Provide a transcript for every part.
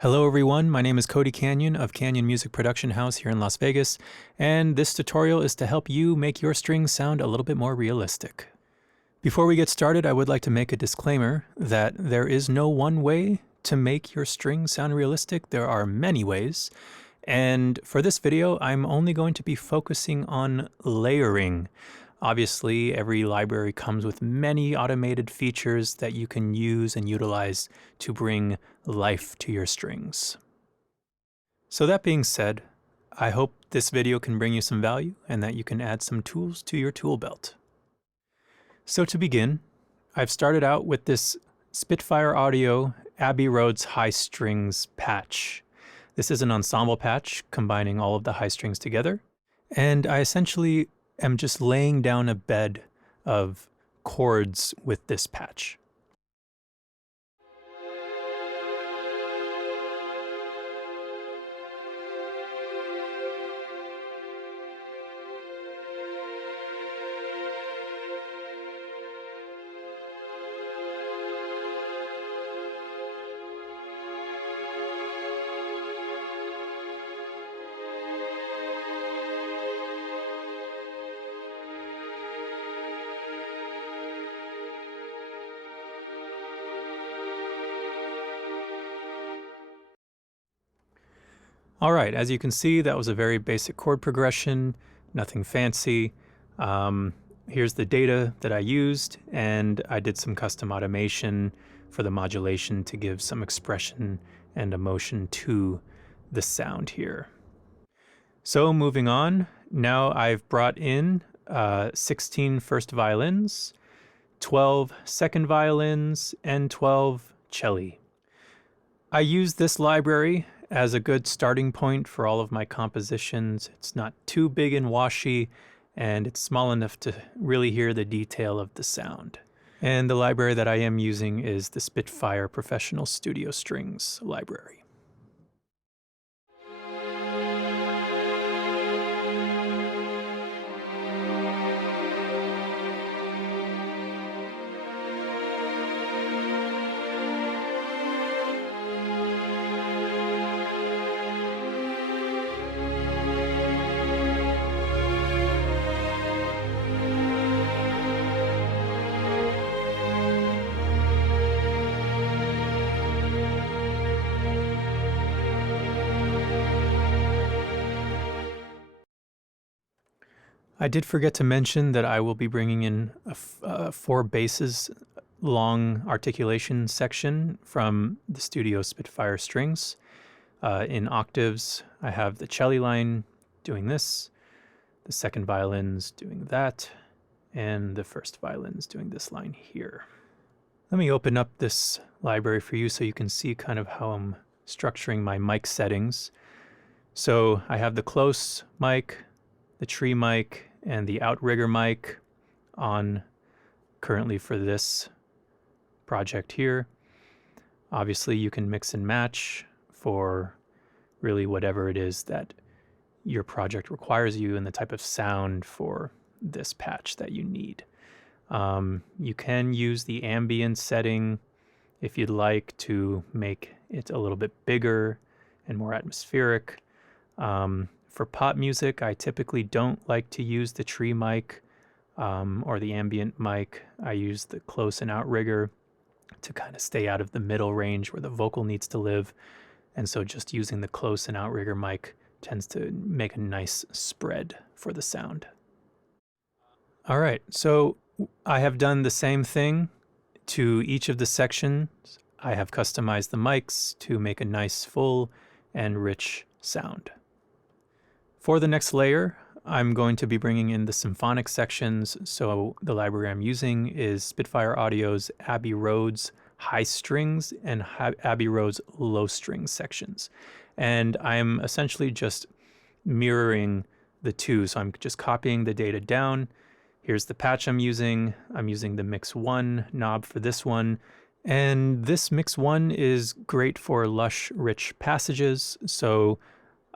Hello everyone, my name is Cody Canyon of Canyon Music Production House here in Las Vegas, and this tutorial is to help you make your strings sound a little bit more realistic. Before we get started, I would like to make a disclaimer that there is no one way to make your strings sound realistic. There are many ways, and for this video, I'm only going to be focusing on layering. Obviously, every library comes with many automated features that you can use and utilize to bring life to your strings. So that being said, I hope this video can bring you some value and that you can add some tools to your tool belt. So to begin, I've started out with this Spitfire Audio Abbey Roads High Strings patch. This is an ensemble patch combining all of the high strings together, and I essentially am just laying down a bed of chords with this patch. All right, as you can see, that was a very basic chord progression, nothing fancy. Here's the data that I used, and I did some custom automation for the modulation to give some expression and emotion to the sound here. So moving on, now I've brought in 16 first violins, 12 second violins, and 12 celli. I used this library as a good starting point for all of my compositions. It's not too big and washy, and it's small enough to really hear the detail of the sound. And the library that I am using is the Spitfire Professional Studio Strings library. I did forget to mention that I will be bringing in a 4 basses long articulation section from the Studio Spitfire strings. In octaves, I have the cello line doing this, the second violins doing that, and the first violins doing this line here. Let me open up this library for you so you can see kind of how I'm structuring my mic settings. So I have the close mic, the tree mic, and the outrigger mic on currently for this project here. Obviously you can mix and match for really whatever it is that your project requires you and the type of sound for this patch that you need. You can use the ambient setting if you'd like to make it a little bit bigger and more atmospheric. For pop music, I typically don't like to use the tree mic or the ambient mic. I use the close and outrigger to kind of stay out of the middle range where the vocal needs to live. And so just using the close and outrigger mic tends to make a nice spread for the sound. All right, so I have done the same thing to each of the sections. I have customized the mics to make a nice full and rich sound. For the next layer, I'm going to be bringing in the symphonic sections. So the library I'm using is Spitfire Audio's Abbey Roads high strings and Abbey Roads low strings sections. And I'm essentially just mirroring the two. So I'm just copying the data down. Here's the patch I'm using. I'm using the Mix 1 knob for this one. And this Mix 1 is great for lush, rich passages. So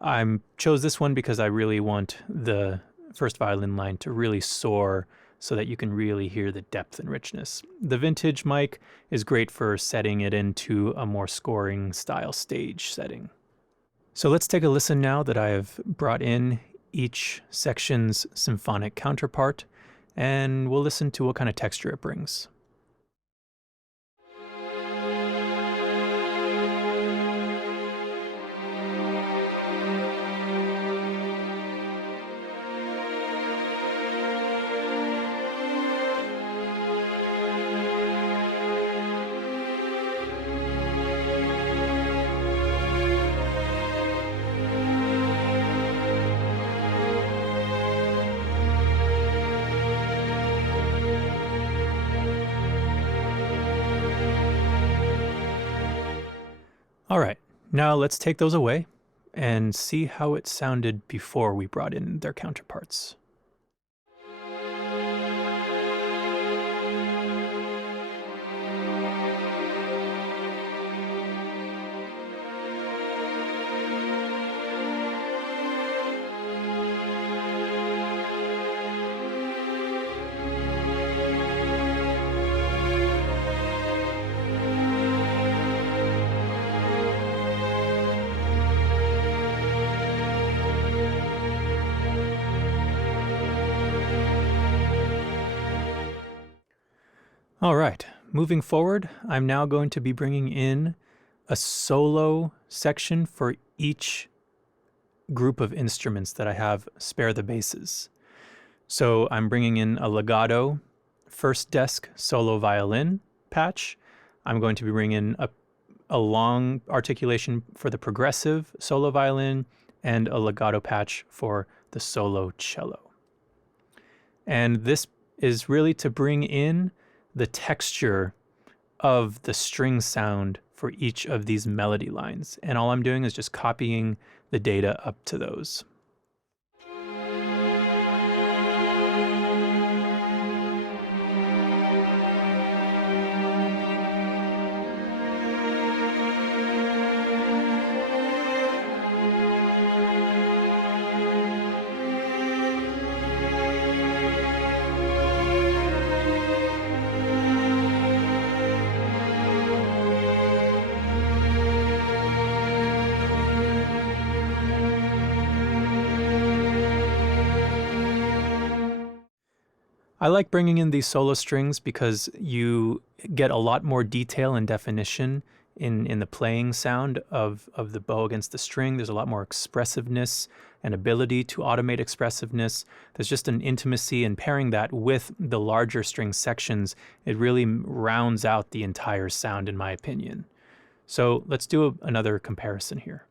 I chose this one because I really want the first violin line to really soar so that you can really hear the depth and richness. The vintage mic is great for setting it into a more scoring style stage setting. So let's take a listen now that I have brought in each section's symphonic counterpart, and we'll listen to what kind of texture it brings. All right, now let's take those away and see how it sounded before we brought in their counterparts. All right, moving forward, I'm now going to be bringing in a solo section for each group of instruments that I have spare the basses. So I'm bringing in a legato first desk solo violin patch. I'm going to be bringing in a long articulation for the progressive solo violin and a legato patch for the solo cello. And this is really to bring in the texture of the string sound for each of these melody lines. And all I'm doing is just copying the data up to those. I like bringing in these solo strings because you get a lot more detail and definition in the playing sound of the bow against the string. There's a lot more expressiveness and ability to automate expressiveness. There's just an intimacy, and pairing that with the larger string sections, it really rounds out the entire sound, in my opinion. So let's do another comparison here.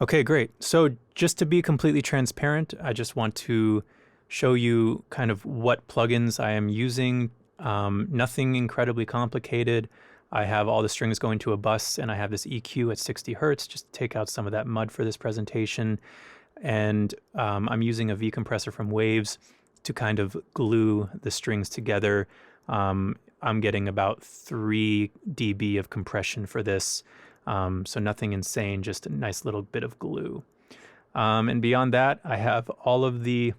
Okay, great. So just to be completely transparent, I just want to show you kind of what plugins I am using. Nothing incredibly complicated. I have all the strings going to a bus, and I have this EQ at 60 hertz just to take out some of that mud for this presentation. And I'm using a V compressor from Waves to kind of glue the strings together. I'm getting about 3 dB of compression for this. So nothing insane, just a nice little bit of glue. And beyond that, I have all of the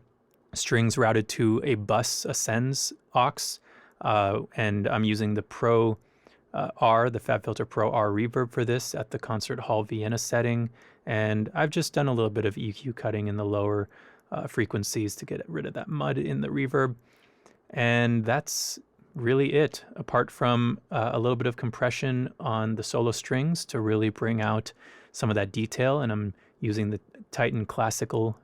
strings routed to a bus, a Sens aux, and I'm using the Pro R, the FabFilter Pro R reverb for this at the Concert Hall Vienna setting. And I've just done a little bit of EQ cutting in the lower frequencies to get rid of that mud in the reverb. And that's really it, apart from a little bit of compression on the solo strings to really bring out some of that detail. And I'm using the Titan Classical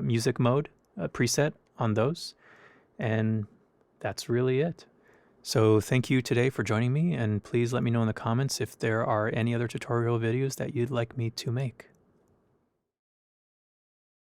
music mode preset on those. And that's really it. So thank you today for joining me, and please let me know in the comments if there are any other tutorial videos that you'd like me to make.